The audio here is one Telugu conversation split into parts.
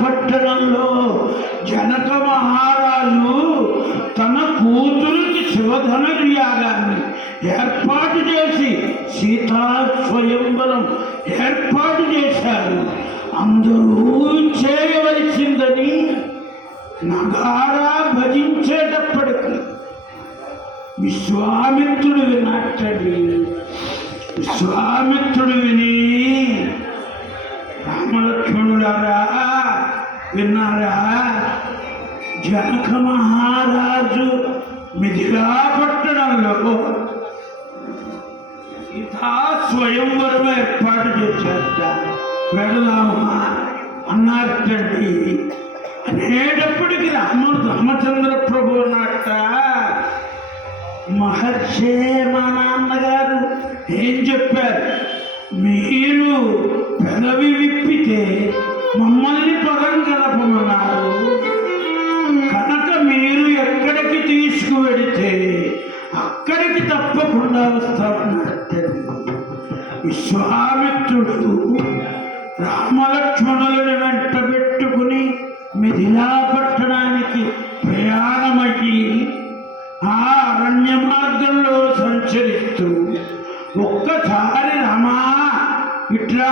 పట్టణంలో జనక మహారాజు తన కూతురికి శివధన యాగాన్ని ఏర్పాటు చేసి సీతా స్వయంవరం ఏర్పాటు చేశారు. అందరూ చేయవలసిందని నగారా భజించేటప్పటికి విశ్వామిత్రుడు వినట్టడి. విశ్వామిత్రుడు విని రామలక్ష్మణులారా విన్నారా, జనక మహారాజు మిథిలా పట్టణంలో సీతా స్వయంవరం ఏర్పాటు చేశారట. వెళదామా అన్నారటండి. అనేటప్పటికీ రామచంద్ర ప్రభు అన్నట్ట, మహర్షే మా నాన్నగారు ఏం చెప్పారు, మీరు పెదవి విప్పితే మమ్మల్ని పదం కలపమన్నారు కనుక మీరు ఎక్కడికి తీసుకువెడితే అక్కడికి తప్పకుండా వస్తామన్నారు. విశ్వామిత్రుడు రామలక్ష్మణులను వెంట పెట్టుకుని మిథిలా పట్టణానికి ప్రయాణమయ్యి ఆ అరణ్య మార్గంలో సంచరిస్తూ ఒక్కసారి రామా ఇట్లా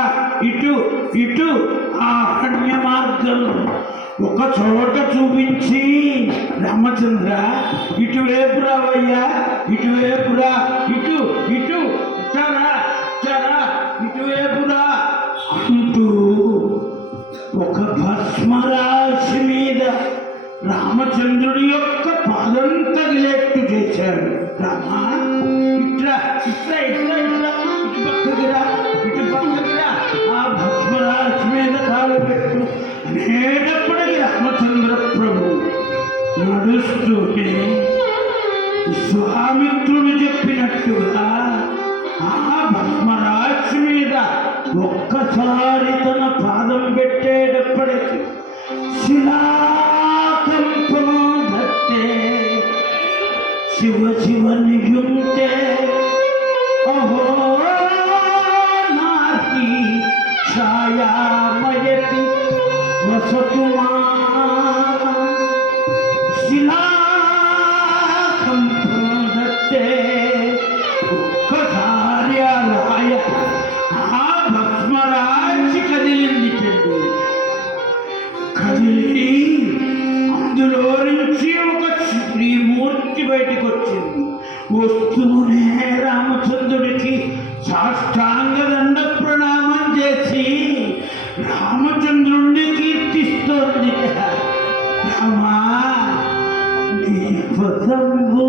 ఇటు ఇటు ఆ అరణ్య మార్గంలో ఒక చోట చూపించి, రామచంద్ర ఇటువైపు రావయ్యా, ఇటువైపురా, ఇటు ఇటు చరా చరా ఇటువైపురా అంటూ ఒక భస్మరాశి మీద రామచంద్రుడి యొక్క పాదం తగిలేట్టు చేశాడు. రామా ఇట్లా ఇట్లా ఇట్లా ఇట్లా ఇటు పక్కకిరా, ఇటు పక్కకిరా, ఆ భస్మరాశి మీద కాలు పెట్టు అనేటప్పటికీ రామచంద్ర ప్రభు నడుస్తూనే విశ్వామిత్రుడు చెప్పినట్టుగా ఆ భస్మరాశి మీద ఒక్కసారి తన పాదం పెట్టేటప్పటికి శిలాకంపం ధత్తే శివ శివ నియుంతే అహో నాకి ఛాయామయతి వసతు శిలాకంపం ధత్తే. ఒక్కసారి ఆ రాయ ఆ భస్మరాశి కదిలింది. కదిలి అందులో నుంచి ఒక శ్రీమూర్తి బయటకు వచ్చింది. వస్తూనే రామచంద్రుడికి సాష్టాంగ దండ ప్రణామం చేసి రామచంద్రుణ్ణి కీర్తిస్తోంది. రామా నీ పదంబు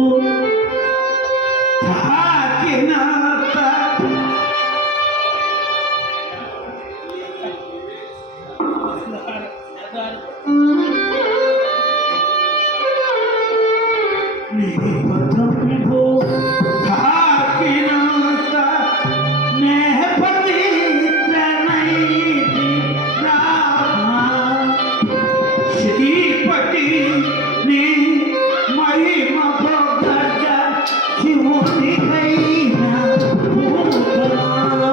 తాకినాక నీ పదంబు తాకినాక నేపథి ప్రణయితి రామా శ్రీపతి నీ మహిమ భోగజ శివునికైన భూతనామ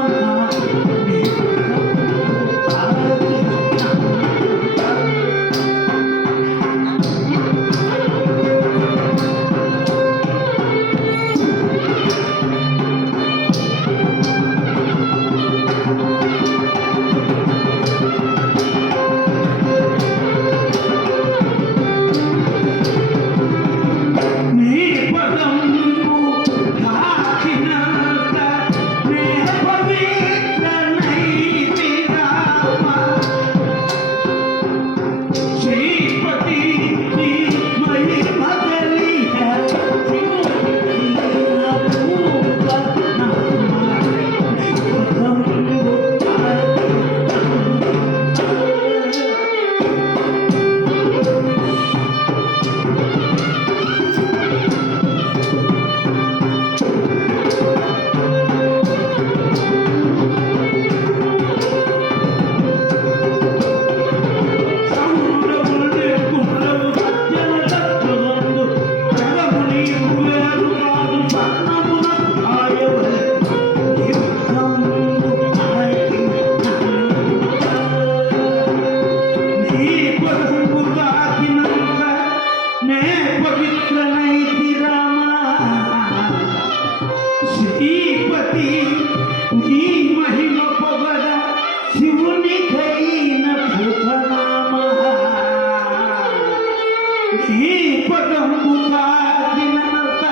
నీ పదంబు తాకినంత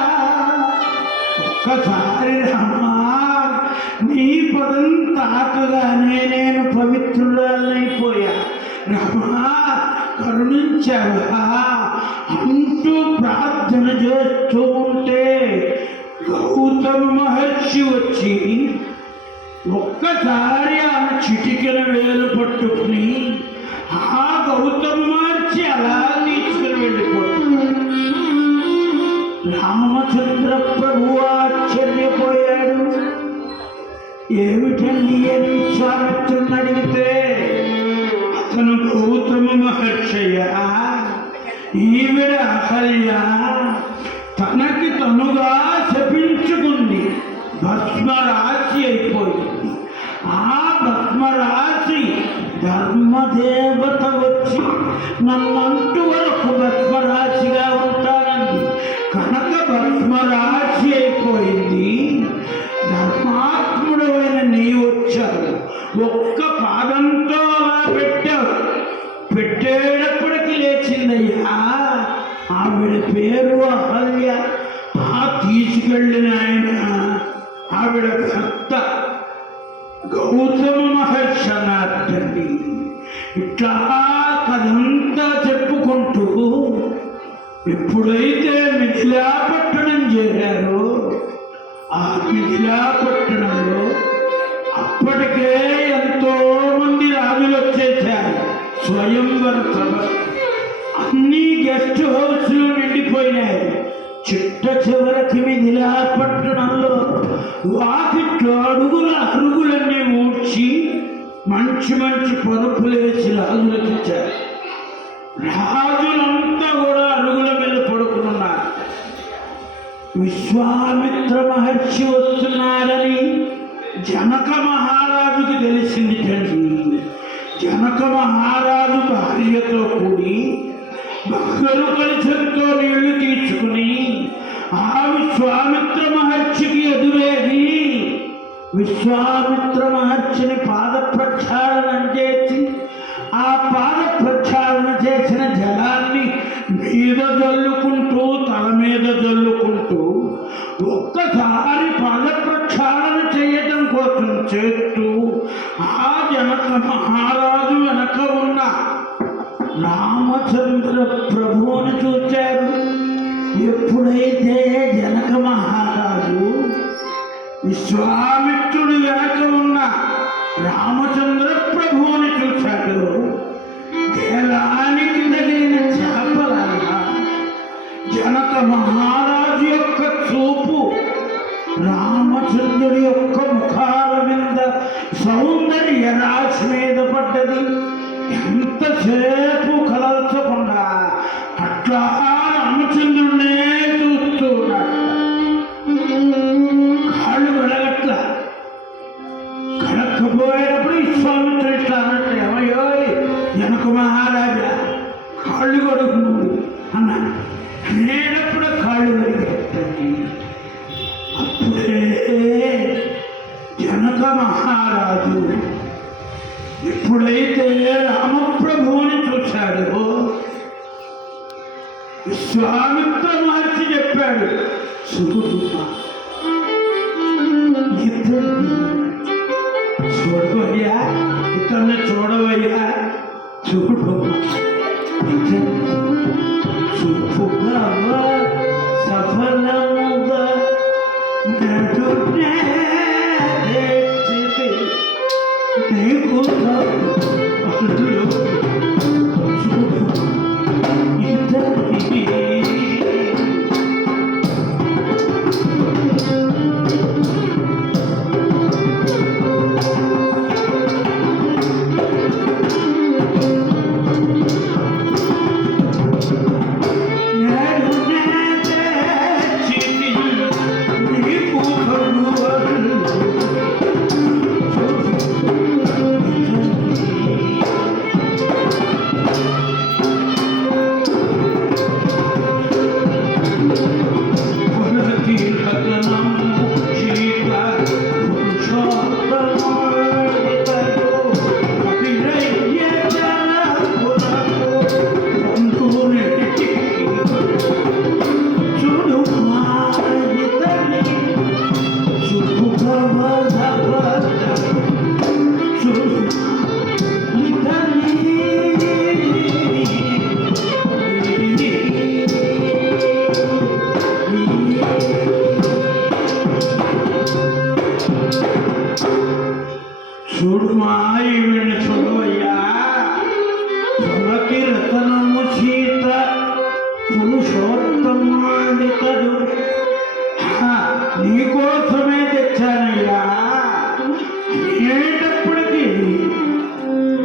ఒక్కసారి రామా నీ పదం తాకగానే నేను పవిత్రురాలైపోయా రామా కరుణించావా అంటూ ప్రార్థన చేస్తూ ఉంటే గౌతమ మహర్షి వచ్చి ఒక్కసారి ఆమె చిటికెన వేలు పట్టుకుని ఆ గౌతమ మహర్షి అలా తీసుకుని వెళ్ళిపోతున్నాడు. రామచంద్ర ప్రభు ఆశ్చర్యపోయాడు. ఏమిటండి అని విశ్వామిత్రుని అడిగితే అతను గౌతమ మహర్షయ్య ఈవిడ అహల్య తనకి తనుగా శపించుకుంది, భస్మరాశి అయిపోయింది. ఆ భస్మరాశి ధర్మదేవత వచ్చి నన్నంటూ వరకు భస్మరాశిగా ఉంటానంది కనుక భస్మరాశి అయిపోయింది. ధర్మాత్ముడు అయిన నీ వచ్చావు, ఒక్క పాదంతో అలా పెట్టావు, పెట్టేటప్పటికి లేచిందయ్యా. ఆవిడ పేరు అహల్య. ఆ తీసుకెళ్ళిన ఆయన ఆవిడ భర్త గౌతమ మహర్షి అన్నారండి. ఇట్లా కథంతా చెప్పుకుంటూ ఎప్పుడైతే మిథిలాపట్టణం చేరారో ఆ మిథిలాపట్టణంలో అప్పటికే ఎంతో మంది రాజులు వచ్చేసారు. స్వయంవర సభ అన్ని గెస్ట్ హౌస్లు నిండిపోయినాయి. చిట్ట చివరికి మిథిలాపట్టణంలో వాకిట్లో అరుగులన్నీ ఊడ్చి మంచి మంచి పరుపులేసి రాజులకు ఇచ్చారు. రాజులంతా కూడా అరుగుల మీద పడుకున్నారు. విశ్వామిత్ర మహర్షి వస్తున్నారని జనక మహారాజుకి తెలిసింది తండ్రి. జనక మహారాజు భార్యతో కూడి భక్తులు కలిసంతో నీళ్లు తీసుకుని ఆ విశ్వామిత్ర మహర్షికి ఎదురేగి విశ్వామిత్ర మహర్షిని పాద ప్రక్షాళన చేసి ఆ పాద ప్రక్షాళన చేసిన జలాన్ని మీద జల్లుకుంటూ తల మీద జల్లుకుంటూ ఒక్కసారి పాద ప్రక్షాళన చేయటం కోసం చేస్తూ ఆ జనక మహారాజు వెనక ఉన్న రామచంద్ర ప్రభువుని చూచారు. ఎప్పుడైతే జనక మహారాజు విశ్వామిత్రుడు వెనక ఉన్న రామచంద్ర ప్రభువుని చూశాడు, దేవానికి తగిలిన చేపలాగా జనక మహారాజు యొక్క చూపు రామచంద్రుడి యొక్క ముఖాల మీద సౌందర్య రాశి మీద పడ్డది. ఎంతసేపు కలల్చకుండా అట్లా రామచంద్రుడినే చూస్తూ ఉన్నాడు. కాళ్ళు వెలగట్ల కడక్కపోయేటప్పుడు విశ్వామిత్రుడు ఇట్లా అన్నట్టు, ఏమయ్యో జనక మహారాజా కాళ్ళు కడుకున్నాడు అన్నాడు. అనేటప్పుడు కాళ్ళు వెలిగెత్తండి. అప్పుడే జనక మహారాజు ఎప్పుడైతే రామప్రభువుని చూశాడో విశ్వామిత్ర మహర్షి చెప్పాడు, చూడవయ్యా, ఇతన్ని చూడవయ్యా, చూడు చూపుగా సఫలముగా నీకు పురుషోత్తమానితడు నీకోసమే తెచ్చానయ్యా అనేటప్పటికీ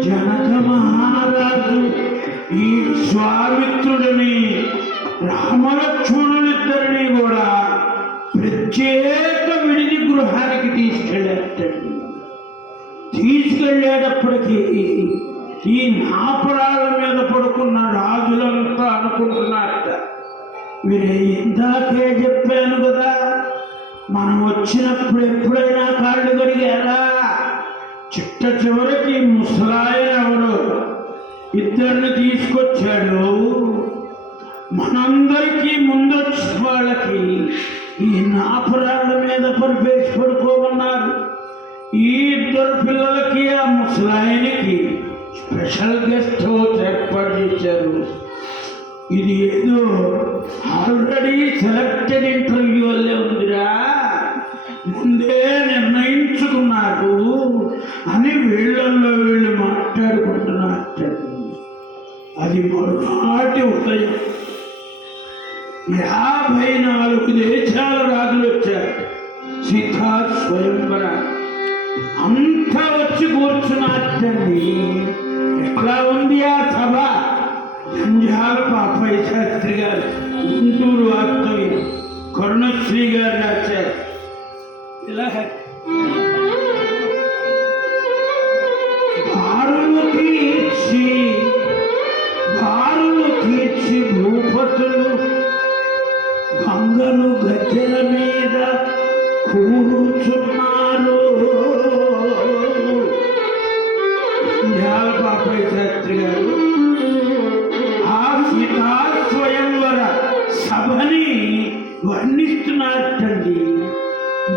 జనక మహారాజు ఈ విశ్వామిత్రుడిని రామలక్ష్మణులిద్దరిని కూడా ప్రత్యేక విడిది గృహానికి తీసుకెళ్ళేటండి. తీసుకెళ్ళేటప్పటికీ ఈ నాపరాల మీద పడుకున్న రాజులంతా అనుకుంటున్నారట, వీరే ఇందాకే చెప్పాను కదా, మనం వచ్చినప్పుడు ఎప్పుడైనా కాళ్ళు కడిగారా? చిట్ట చివరికి ముసలాయన ఎవరు ఇద్దరిని తీసుకొచ్చాడు. మనందరికీ ముందొచ్చిన వాళ్ళకి ఈ నాపరాళ్ళ మీద పరిపేసి పడుకోమన్నారు. ఈ ఇద్దరు పిల్లలకి ఆ ముసలాయనికి స్పెషల్ గెస్ట్ హౌస్ ఏర్పాటు చేశారు. ఇది ఏదో ఆల్రెడీ సెలెక్టెడ్ ఇంటర్వ్యూ వల్లే ఉందిరా, ముందే నిర్ణయించుకున్నారు అని వీళ్ళల్లో వీళ్ళు మాట్లాడుకుంటున్నారు. అది మరునాటి ఉదయం 54 దేశాల రాజులు వచ్చారు. సీతా స్వయంవర అంతా వచ్చి కూర్చున్నారండి. ఎట్లా ఉంది ఆ సభ? జంజాల పాపయ్య శాస్త్రి గారు గుంటూరు వాస్తవ్యం కరుణశ్రీ గారు రాశారు. ఇలా బారులు తీర్చి భూపతులు గంగలు గద్దెల మీద కూర్చున్నారు. పాపయ్య శాస్త్రి గారు ఆ సీతా స్వయంవర సభని వర్ణిస్తున్నారటండి.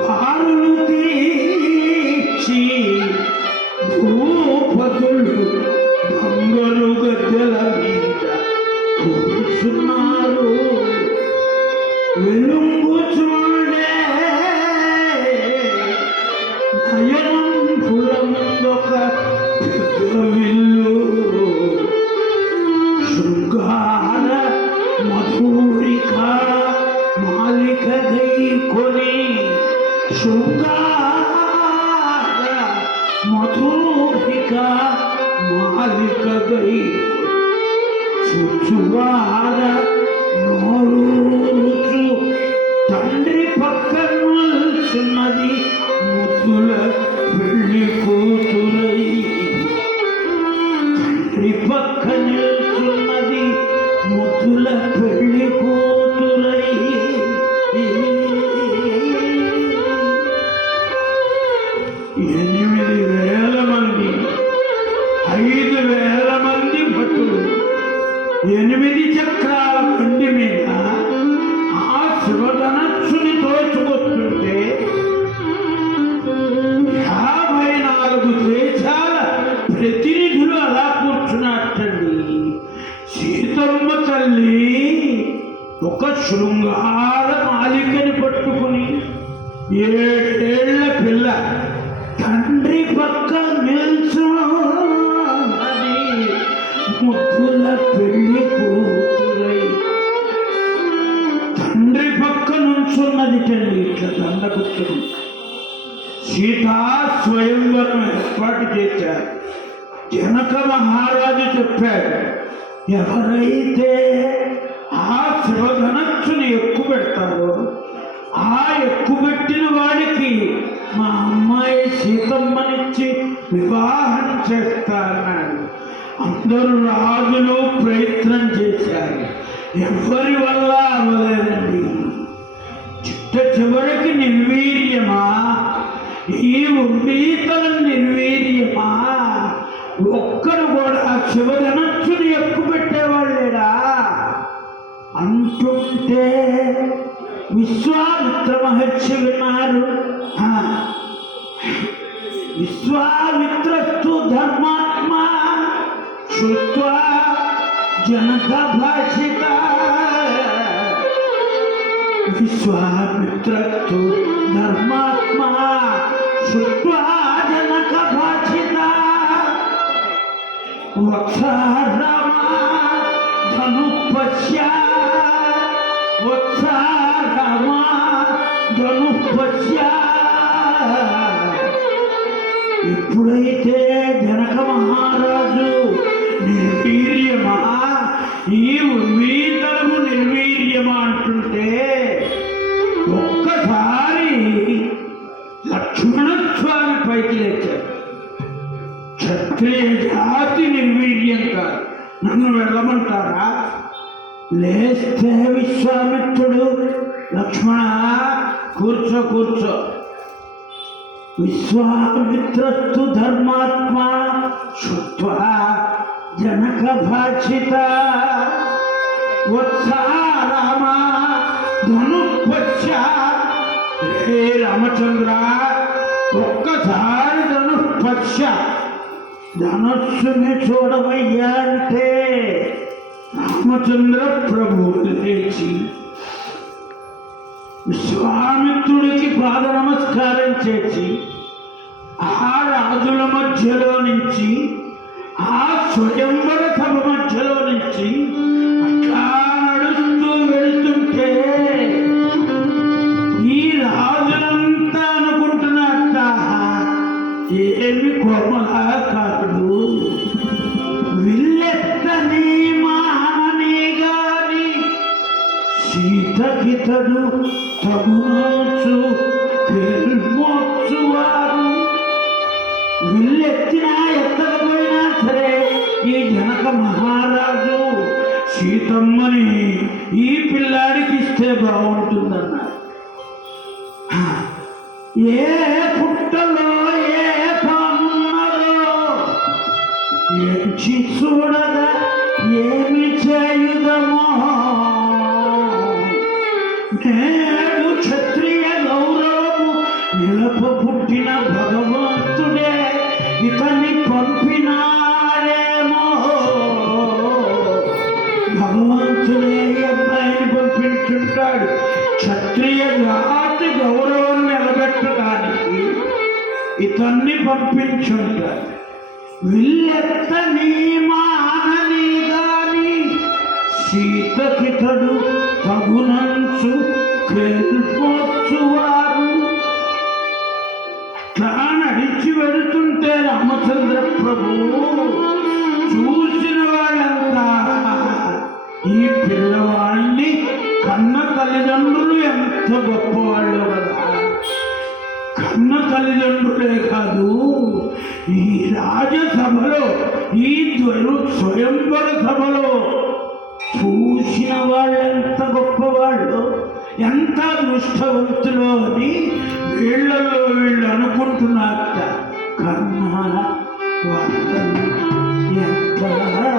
బారులు తీర్చి భూపతులు గంగలు గద్దెల మీద కూర్చున్నారు. వెలుంగు చూడే నయనం పులముందొక విల్లు శృంగార మధురిక మాలిక కొని శృంగార మధురిక మాలిక చుచువార నోరూచు తండ్రి పక్కన నిల్చున్నది ముద్దుల పెళ్లి కూతురై. తండ్రి పక్క నిల్చున్నది ముద్దుల పెళ్లి కూతురై. 8,000 మంది 5,000 మంది భటులు 8 చక్రాల బండి మీద ఆ శివధనస్సుని తోచుకొస్తుంటే 54 దేశాల ప్రతినిధులు అలా కూర్చున్నట్టండి. సీతమ్మ తల్లి ఒక శృంగార మాలికని పట్టుకుని 7 ఏళ్ల పిల్ల తండ్రి పక్క నిల్చున్నది ముద్దుల పెళ్లి కూతురై. తండ్రి పక్క నుంచున్నది తల్లి ఇట్లా దండ కూర్చుని. సీతా స్వయంవరం ఏర్పాటు చేశారు. జనక మహారాజు చెప్పాడు, ఎవరైతే ఆ శివధనస్సుని ఎక్కుపెడతారో ఆ ఎక్కుపెట్టిన వాడికి మా అమ్మాయి సీతమ్మనిచ్చి వివాహం చేస్తారన్నాడు. అందరూ రాజులు ప్రయత్నం చేశారు, ఎవరి వల్ల అవ్వలేదండి. చిట్ట చివరికి నిర్వీర్యమా, ఈ ఉండీతల నిర్వీర్యమా, ఒక్కరు కూడా శివధనస్సుని ఎక్కువ పెట్టేవాళ్ళేడా అంటుంటే విశ్వామిత్ర మహర్షి విన్నారు. విశ్వామిత్రస్తు ధర్మాత్మా శ్రుత్వా జనక భాషిత. విశ్వామిత్రస్తు ధర్మాత్మా శ్రుత్వా జనక భాషిత. వక్షారామ ధను పశ్యా నిలబడతారా? లేస్తే విశ్వామిత్రుడు, లక్ష్మణ కూర్చో కూర్చో. విశ్వామిత్రస్తు ధర్మాత్మా శుత్వా జనక భాషిత వత్సారామ ధనుపక్ష. హే రామచంద్ర, ఒక్కసారి ధనుపక్ష ధనస్సుని చూడవయ్యా అంటే రామచంద్ర ప్రభు లేచి విశ్వామిత్రుడికి పాద నమస్కారం చేసి ఆ రాజుల మధ్యలో నుంచి, ఆ స్వయంవర సభ మధ్యలో నుంచి అట్లా నడుస్తూ వెళుతుంటే ఈ రాజులంతా అనుకుంటున్నట్ట, ఏమి కోమలాకారుడు, విల్లెత్తని మానని గాని సీతకితడు తగునోచు కెల్మోచువారు. విల్లెత్తినా ఎత్తకపోయినా సరే ఈ జనక మహారాజు సీతమ్మని ఈ పిల్లాడికి ఇస్తే బాగుంటుందన్నారు. ఏ పుట్టలో ఏ పామున్నదో ఎంచి చూడగా ఏమి చేయుదమో. నేడు క్షత్రియ గౌరవము నిలప పుట్టిన భగవంతుడే ఇతన్ని పంపినారేమో. భగవంతుడే ఈ అబ్బాయిని పంపించుంటాడు. క్షత్రియ జాతి గౌరవం నిలబెట్టడానికి ఇతన్ని పంపించుంటాడు. విల్లెత్తని మానని గాని సీతకితడు తగునంచు కెల్పోచువారు. అట్లా నడిచి వెళుతుంటే రామచంద్ర ప్రభు చూసిన వాళ్ళంతా ఈ పిల్లవాడిని కన్న తల్లిదండ్రులు ఎంత గొప్పవాళ్ళు కదా. కన్న తల్లిదండ్రులే కాదు, ఈ రాజసభలో, ఈ స్వయంవర సభలో చూసిన వాళ్ళెంత గొప్పవాళ్ళు, ఎంత దృష్టవంతులో అని వీళ్ళలో వీళ్ళు అనుకుంటున్నారట. కన్నా వాళ్ళు ఎంత ధన్యులో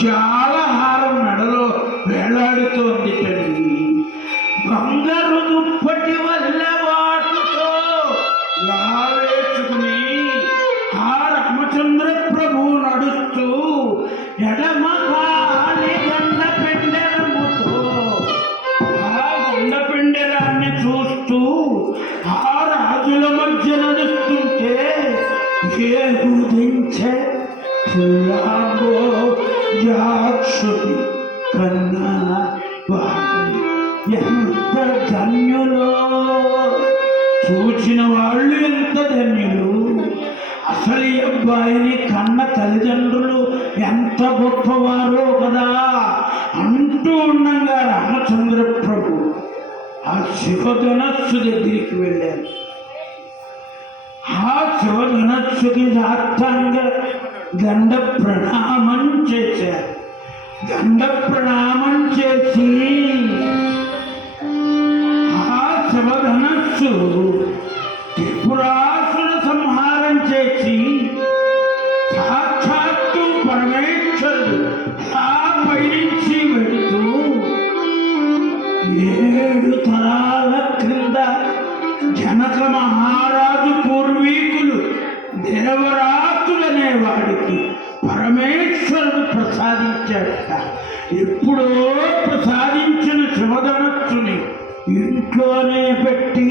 చాలా హారం మెడలో వేలాడుతోంది తల్లి. బంగారు దుప్పటి వల్ల వాటితో లావేసుకుని ఆ రామచంద్ర ప్రభు నడుస్తూ ఎడమ కాలి గండ పెండెరముతో ఆ గండ పెండెరాన్ని చూస్తూ ఆ రాజుల మధ్య నడుస్తుంటే ఏ గురించే యాక్షుడి కన్నా ఎంత ధన్యులో, చూచిన వాళ్ళు ఎంత ధన్యులు. అసలు ఈ అబ్బాయిని కన్న తల్లిదండ్రులు ఎంత గొప్పవారో కదా అంటూ ఉండగా రామచంద్ర ప్రభు ఆ శివధనస్సు దగ్గరికి వెళ్ళారు. ఆ శివధనస్సుకి సాష్టాంగ దండ ప్రణామం చేశారు. దండ ప్రణామం చేసి ఆ శివధనస్సు త్రిపురాసుర సంహారం చేసి సాక్షాత్తు పరమేశ్వరుడు ఆ పైనుంచి వెళుతూ 7 తరాల క్రింద జనక మహారాజు పూర్వీకులు దేవరాతులనే వాడికి పరమేశ్వరుడు ప్రసాదించాడట. ఎప్పుడో ప్రసాదించిన శివధనస్సుని ఇంట్లోనే పెట్టి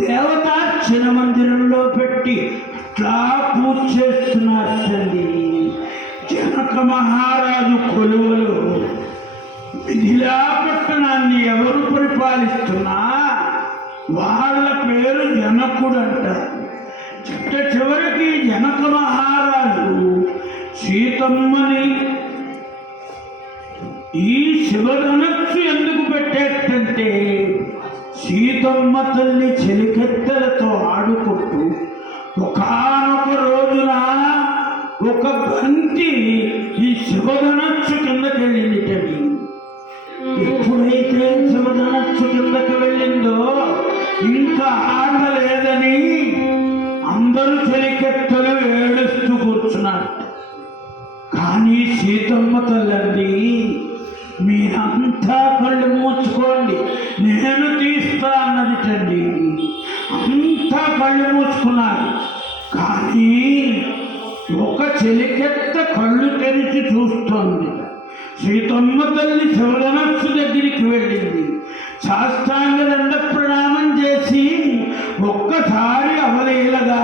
దేవతార్చన మందిరంలో పెట్టి అట్లా పూజ చేస్తున్నారండి. జనక మహారాజు కొలువలో మిథిలా పట్టణాన్ని ఎవరు పరిపాలిస్తున్నా వాళ్ళ పేరు జనకుడు అంటారు. చివరికి జనక మహారాజు సీతమ్మని ఈ శివధనస్సు ఎందుకు పెట్టేటంటే సీతమ్మ తల్లి చెలికెత్తలతో ఆడుకుంటూ ఒకానొక రోజున ఒక బంతి ఈ శివధనస్సు కిందకి వెళ్ళిందిటండి. ఎప్పుడైతే శివధనస్సు కిందకి వెళ్ళిందో ఇంకా ఆట లేదని అందరూ చెలికెత్తలు ఏడుస్తూ కూర్చున్నారు. కానీ సీతమ్మ తల్లండి, మీరంతా కళ్ళు మూసుకోండి, నేను తీస్తా అన్నదిటండి. అంతా కళ్ళు మూసుకున్నారు. కానీ ఒక చెలికెత్త కళ్ళు తెరిచి చూస్తోంది. సీతమ్మ తల్లి శివధనస్సు దగ్గరికి వెళ్ళింది. సాష్టాంగ దండ ప్రణామం చేసి ఒక్కసారి అవలీలగా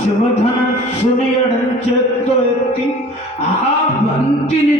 శివధనస్సుని ఎడం చేత్తో ఎత్తి ఆ బంతిని